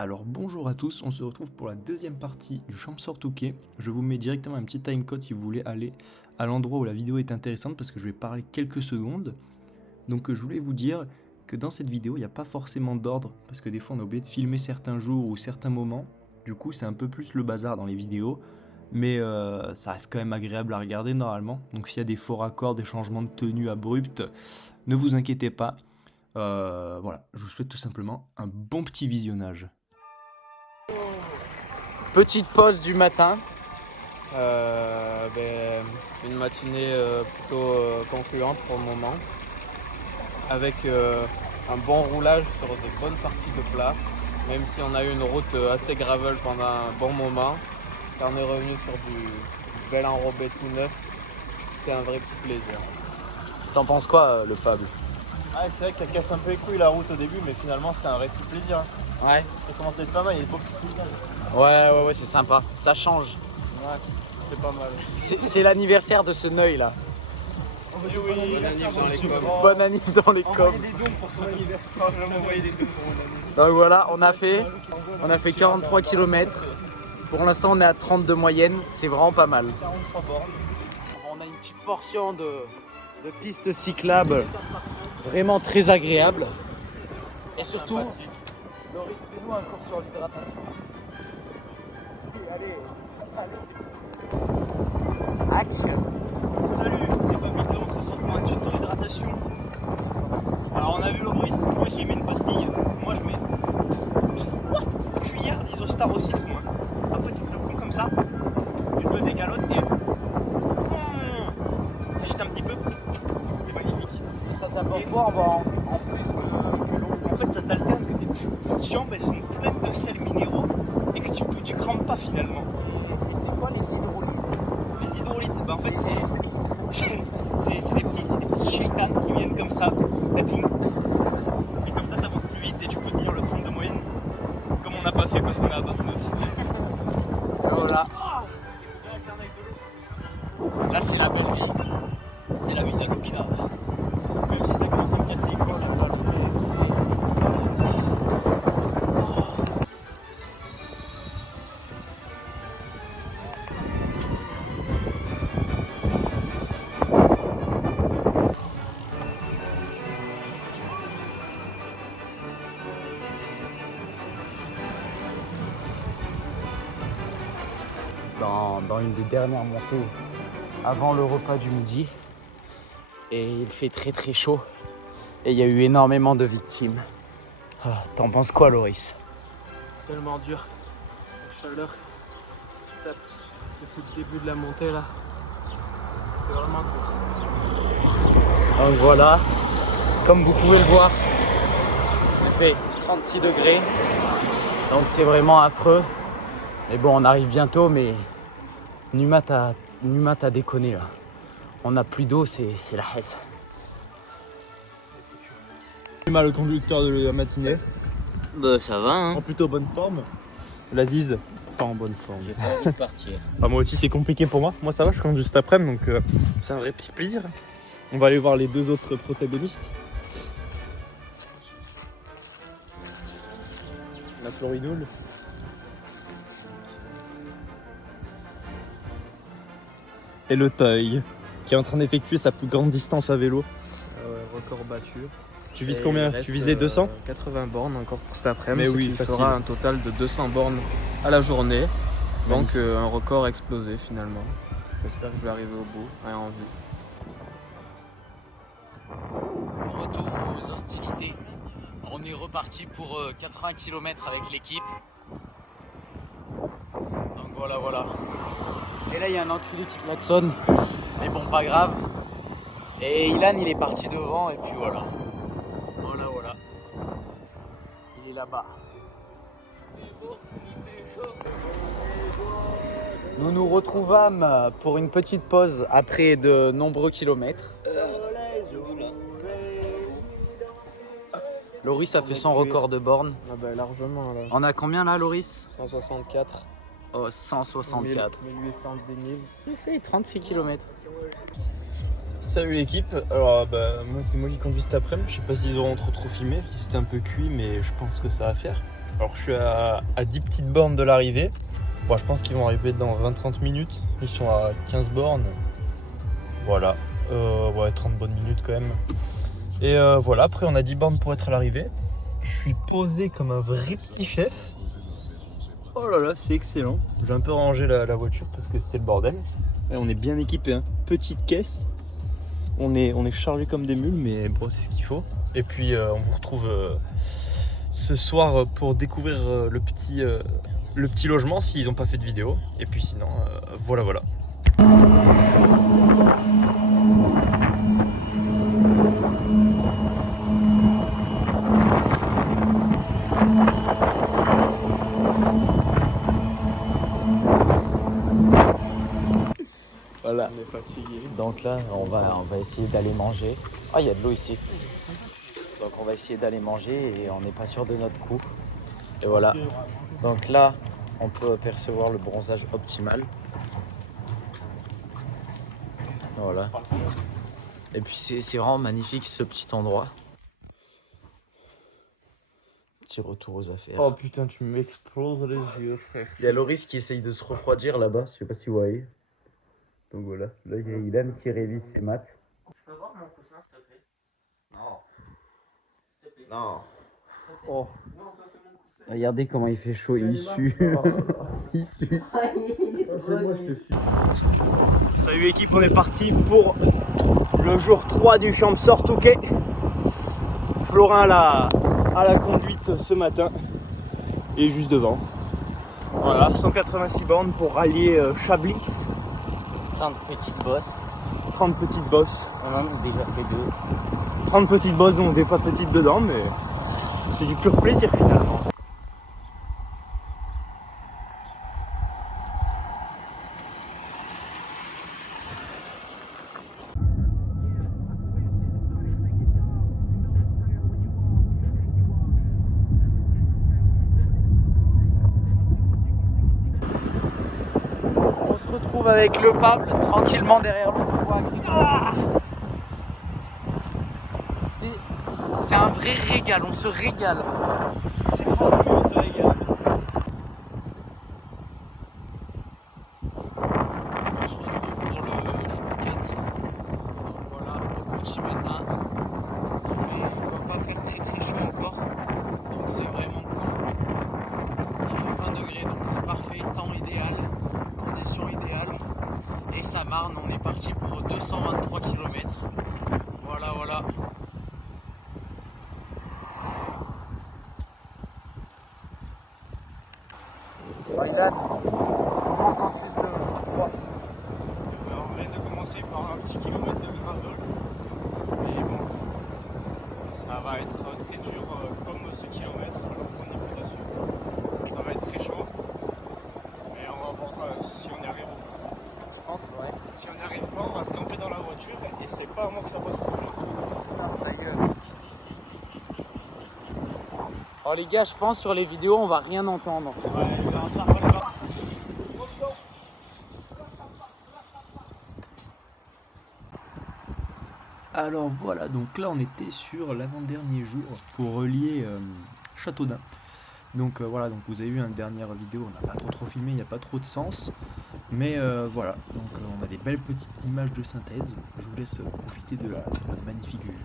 Alors bonjour à tous, on se retrouve pour la deuxième partie du Champsor Touquet. Je vous mets directement un petit timecode si vous voulez aller à l'endroit où la vidéo est intéressante parce que je vais parler quelques secondes. Donc je voulais vous dire que dans cette vidéo il n'y a pas forcément d'ordre parce que des fois on a oublié de filmer certains jours ou certains moments. Du coup c'est un peu plus le bazar dans les vidéos. Mais ça reste quand même agréable à regarder normalement. Donc s'il y a des faux raccords, des changements de tenue abrupts, ne vous inquiétez pas. Voilà, je vous souhaite tout simplement un bon petit visionnage. Petite pause du matin. Une matinée plutôt concluante pour le moment, avec un bon roulage sur de bonnes parties de plat, même si on a eu une route assez gravel pendant un bon moment. Quand on est revenu sur du bel enrobé tout neuf, c'était un vrai petit plaisir. T'en penses quoi, le Pable? Ah, c'est vrai que ça casse un peu les couilles la route au début, mais finalement c'est un vrai petit plaisir. Ouais. Ça commence à être pas mal, il y a beaucoup de paysages. Ouais, c'est sympa. Ça change. Ouais, c'est pas mal. C'est l'anniversaire de ce Neuil là. Bonne année dans les coms. Bonne année dans les coms. Envoyez des dons pour son anniversaire. Envoyez des dons pour mon anniversaire. Donc voilà, on a fait 43 km. Pour l'instant, on est à 32 moyenne. C'est vraiment pas mal. 43 bornes. On a une petite portion de piste cyclable vraiment très agréable. Et surtout, Loris, fais-nous un cours sur l'hydratation. Allez. Action. Salut, c'est Papito, on se retrouve pour un tuto hydratation. Alors on a vu Loris, moi il met une pastille, moi je mets une petite cuillère d'isostar au citron. Après tu te le prends comme ça, tu te le décalotes et juste un petit peu, c'est magnifique. Ça t'apporte quoi en plus que l'eau? En fait ça t'alterne que tes petites jambes elles sont pleines de sels minéraux et que tu crampes pas finalement. Et c'est quoi les hydrolyses? Les hydrolytes, bah en fait c'est des petits shaitans qui viennent comme ça, et comme ça t'avances plus vite et tu peux tenir le 30 de moyenne, comme on n'a pas fait parce qu'on est à 29. Voilà. Là c'est la belle vie. C'est la vie d'Aloca, même si ça commence à me casser, il commence à me parler. Dans une des dernières montées avant le repas du midi. Et il fait très très chaud. Et il y a eu énormément de victimes. Ah, t'en penses quoi, Loris? Tellement dur, la chaleur tape depuis le début de la montée là. C'est vraiment cool. Donc voilà, comme vous pouvez le voir, il fait 36 degrés. Donc c'est vraiment affreux. Mais bon, on arrive bientôt, mais Numat a déconné là. On n'a plus d'eau, c'est la haisse. J'ai mal au conducteur de la matinée, Bah ça va hein. en plutôt bonne forme. L'Aziz, pas en bonne forme. J'ai pas envie de partir. Ah, moi aussi c'est compliqué pour moi. Moi ça va, je conduis cet après-midi donc c'est un vrai petit plaisir. On va aller voir les deux autres protagonistes. La Floridoule. Et le Teuil, qui est en train d'effectuer sa plus grande distance à vélo. Record battu. Tu vises combien? Tu vises les 200? 80 bornes encore pour cet après-midi. Mais oui, ce qui facile. fera un total de 200 bornes à la journée. Donc un record explosé finalement. J'espère que je vais arriver au bout, rien en vue. Retour aux hostilités. On est reparti pour 80 km avec l'équipe. Donc voilà. Et là il y a un enculé qui klaxonne. Mais bon, pas grave. Et Ilan il est parti devant et puis voilà. Voilà. Il est là-bas. Nous nous retrouvâmes pour une petite pause après de nombreux kilomètres. Loris a fait son record de borne. Ah bah largement là. On a combien là, Loris? 164. Oh, 164. 1800 dénive. C'est 36 km. Salut l'équipe, alors moi c'est moi qui conduis cet après-midi, je sais pas s'ils auront trop filmé, si c'était un peu cuit mais je pense que ça va faire. Alors je suis à 10 petites bornes de l'arrivée. Bon, je pense qu'ils vont arriver dans 20-30 minutes. Ils sont à 15 bornes. Voilà. Ouais, 30 bonnes minutes quand même. Et voilà, après on a 10 bornes pour être à l'arrivée. Je suis posé comme un vrai petit chef. Oh là là, c'est excellent. J'ai un peu rangé la voiture parce que c'était le bordel. Et on est bien équipé, hein. Petite caisse. On est chargé comme des mules, mais bon, c'est ce qu'il faut. Et puis on vous retrouve ce soir pour découvrir le petit logement s'ils n'ont pas fait de vidéo. Et puis sinon, voilà. Voilà. On est fatigué. Donc là, on va essayer d'aller manger. Ah, il y a de l'eau ici. Donc on va essayer d'aller manger et on n'est pas sûr de notre coup. Et voilà. Donc là, on peut apercevoir le bronzage optimal. Voilà. Et puis c'est vraiment magnifique ce petit endroit. Petit retour aux affaires. Oh putain, tu m'exploses les yeux, frère. Il y a Loris qui essaye de se refroidir là-bas, je sais pas si vous voyez. Donc voilà, là il y a Ilan qui révise ses maths. Je peux voir mon coussin, s'il te plaît? Non. S'il te plaît. Non. Oh. Non, ça c'est mon coussin. Regardez comment il fait chaud, il sue. Il suce. Salut équipe, on est parti pour le jour 3 du Champsort Touquet. Florin à la conduite ce matin et juste devant. Voilà, 186 bornes pour rallier Chablis. 30 petites bosses. 30 petites bosses. On en a déjà fait 2. 30 petites bosses dont des pas petites dedans, mais c'est du pur plaisir finalement. On se retrouve avec le Pable tranquillement derrière le convoi agricole. C'est un vrai régal, on se régale. C'est fabuleux, ça régale. On se retrouve pour le jour 4. Donc voilà, le petit matin. Il va pas faire très chaud encore. Donc c'est vraiment cool. Il fait 20 degrés, donc c'est parfait. Temps idéal, conditions idéales. Et ça Marne, on est parti pour 223 km. Voilà. Ilan, comment sens-tu ce jour 3? Alors, on vient de commencer par un petit kilomètre de gravel. Mais bon, ça va être très dur comme ce kilomètre alors qu'on est plus dessus. Ça va être très chaud. Mais on va voir si on y arrive ou pas. Je pense, ouais. Si on n'y arrive pas, on va se camper dans la voiture et c'est pas à moi que ça pose problème. Ta gueule. Oh les gars, je pense sur les vidéos on va rien entendre. Ouais, ça va pas. Alors voilà, donc là on était sur l'avant-dernier jour pour relier Châteaudun. Donc voilà, donc vous avez vu une dernière vidéo, on n'a pas trop filmé, il n'y a pas trop de sens. Mais voilà, donc on a des belles petites images de synthèse. Je vous laisse profiter de la magnifique vue.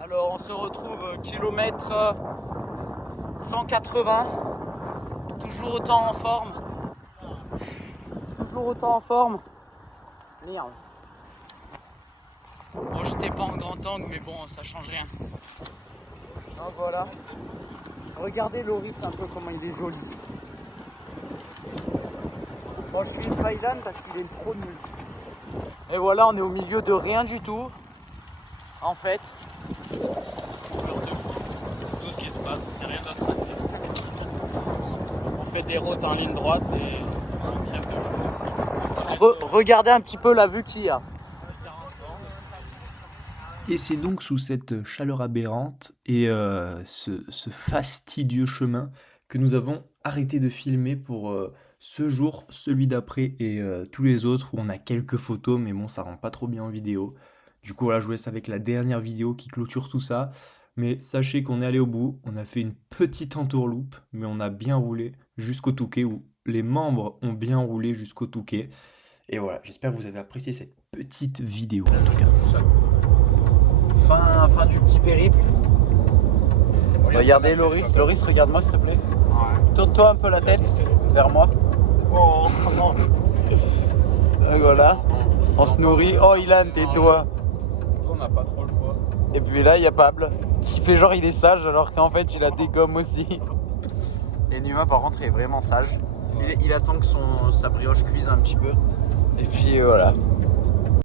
Alors on se retrouve kilomètre 180, toujours autant en forme. Merde. Bon, j'étais pas en grand angle, mais bon, ça change rien. Donc voilà. Regardez Loris un peu comment il est joli. Bon, je suis pas Ilan parce qu'il est trop nul. Et voilà, on est au milieu de rien du tout. En fait. Tout ce qui se passe, c'est rien d'autre à dire. On fait des routes en ligne droite et on crève de chaud. Regardez un petit peu la vue qu'il y a. Et c'est donc sous cette chaleur aberrante et ce fastidieux chemin que nous avons arrêté de filmer pour ce jour, celui d'après et tous les autres où on a quelques photos, mais bon, ça rend pas trop bien en vidéo. Du coup, voilà, je vous laisse avec la dernière vidéo qui clôture tout ça. Mais sachez qu'on est allé au bout, on a fait une petite entourloupe, mais on a bien roulé jusqu'au Touquet, où les membres ont bien roulé jusqu'au Touquet. Et voilà, j'espère que vous avez apprécié cette petite vidéo en tout cas. Fin du petit périple. Regardez Loris, Loris, regarde-moi s'il te plaît. Tourne-toi un peu la tête vers moi. Oh non. Et voilà, on se nourrit. Oh Ilan, tais-toi. On n'a pas trop le choix. Et puis là, il y a Pable qui fait genre il est sage alors qu'en fait il a des gommes aussi. Et Numa par contre il est vraiment sage. Il attend que sa brioche cuise un petit peu. Et puis voilà.